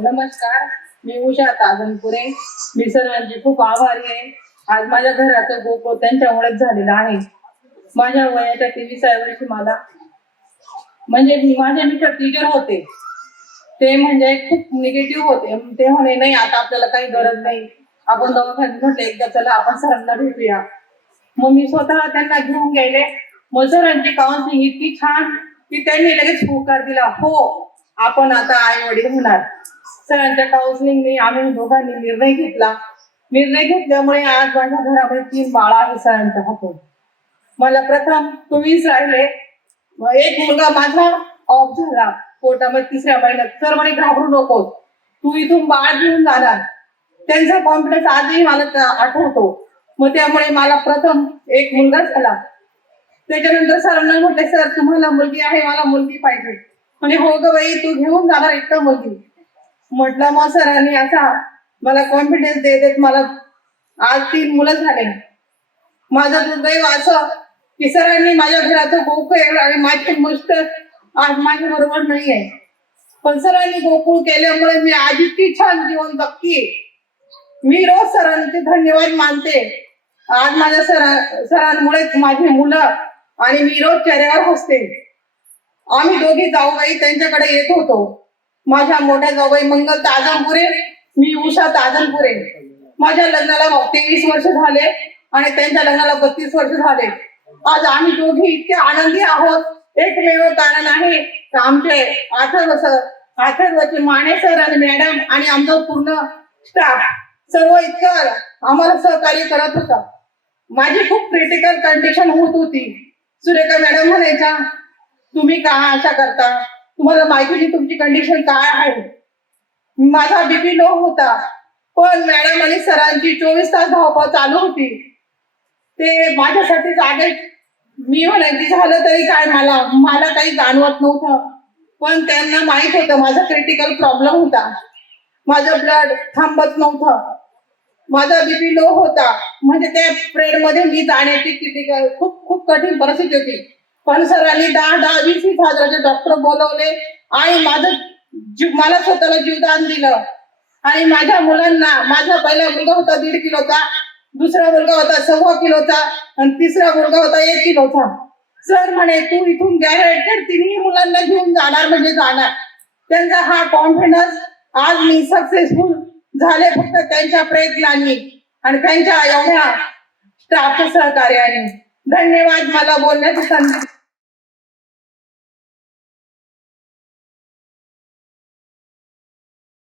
नमस्कार, मी उषा ताजनपुरे. मी सर्वांची खूप आभारी आहे. आज माझ्या घराचं गोकुळ त्यांच्यामुळेच झालेलं आहे. माझ्या वयाच्या 23व्या वर्षी मला म्हणजे माझे मिस्टर टीचर होते. ते म्हणजे खूप निगेटिव्ह होते. ते म्हणे नाही आता आपल्याला काही गरज नाही, आपण दवाखान्यात म्हटलं एकदा चला आपण सरांना भेटूया. मग मी स्वतः त्यांना घेऊन गेले. मग सरांची काउन्सिलिंग इतकी छान की त्यांनी लगेच होकार दिला, हो आपण आता आई वडील होणार. सरांच्या काउन्सिलिंगने आम्ही दोघांनी निर्णय घेतला. निर्णय घेतल्यामुळे आज माझ्या घरामध्ये 3 बाळा आहे सरांच्या हातून. मला प्रथम 24 राहिले. मग एक मुलगा माझा ऑफ झाला पोटामध्ये 3ऱ्या महिन्यात. सर म्हणे घाबरू नकोस, तू इथून बाळ घेऊन जाणार. त्यांचा कॉन्फिडन्स आजही मला आठवतो. मग त्यामुळे मला प्रथम एक मुलगा झाला. त्याच्यानंतर सरांना म्हटले, सर तुम्हाला मुलगी आहे, मला मुलगी पाहिजे. म्हणे हो ग बाई, तू घेऊन जाणार एक मुलगी. म्हटलं मग सरांनी असा मला कॉन्फिडन्स देत मला आज 3 मुलं झाले. माझं दुर्दैव असं की सरांनी माझ्या घराचं गोकुळ आणि माझे मिस्टर आज माझ्या बरोबर नाही आहे. पण सरांनी गोकुळ केल्यामुळे मी आज इतकी छान जीवन जगतीये. मी रोज सरांचे धन्यवाद मानते. आज माझ्या सरांमुळेच माझी मुलं आणि मी रोज चेहऱ्यावर हसते. आम्ही दोघी जाऊबाई त्यांच्याकडे येत होतो. माझ्या मोठ्या जाऊबाई मंगल ताजनपुरे, मी उषा ताजनपुरे. माझ्या लग्नाला 23 वर्ष झाले आणि त्यांच्या लग्नाला 32 वर्ष झाले. आज आम्ही दोघी इतके आनंदी आहोत. एकमेव कारण आहे तर आमचे अथर्वचे माने सर आणि मॅडम आणि आमचा पूर्ण स्टाफ सर्व इतकं आम्हाला सहकार्य करत होता. माझी खूप क्रिटिकल कंडिशन होत होती. सुरेखा मॅडम म्हणायच्या, तुम्ही का अशा करता, तुम्हाला माहिती नाही तुमची कंडिशन काय आहे. माझा बीपी लो होता, पण मॅडम आणि सरांची 24 तास धावपळ चालू होती. ते माझ्यासाठी जागे. मी म्हणायची झालं तरी काय, मला काही जाणवत नव्हतं. पण त्यांना माहित होतं माझा क्रिटिकल प्रॉब्लेम होता. माझं ब्लड थांबत नव्हतं, माझा बीपी लो होता. म्हणजे त्या प्रेड मध्ये मी जाण्याची खूप कठीण परिस्थिती होती. पण सरांनी 10-20 हजाराचे डॉक्टर बोलवले आणि मला स्वतःला जीवदान दिलं. आणि माझ्या मुलांना, माझा पहिला मुलगा होता 1.5 किलोचा, दुसरा मुलगा होता 1.25 किलोचा आणि तिसरा मुलगा होता 1 किलोचा. सर म्हणे तू इथून गॅरंटेड 3ही मुलांना घेऊन जाणार म्हणजे जाणार. त्यांचा हा कॉन्फिडन्स आज मी सक्सेसफुल झाले फक्त त्यांच्या प्रयत्नांनी आणि त्यांच्या एवढ्या स्टाफच्या सहकार्याने. धन्यवाद मला बोलण्याची संधी.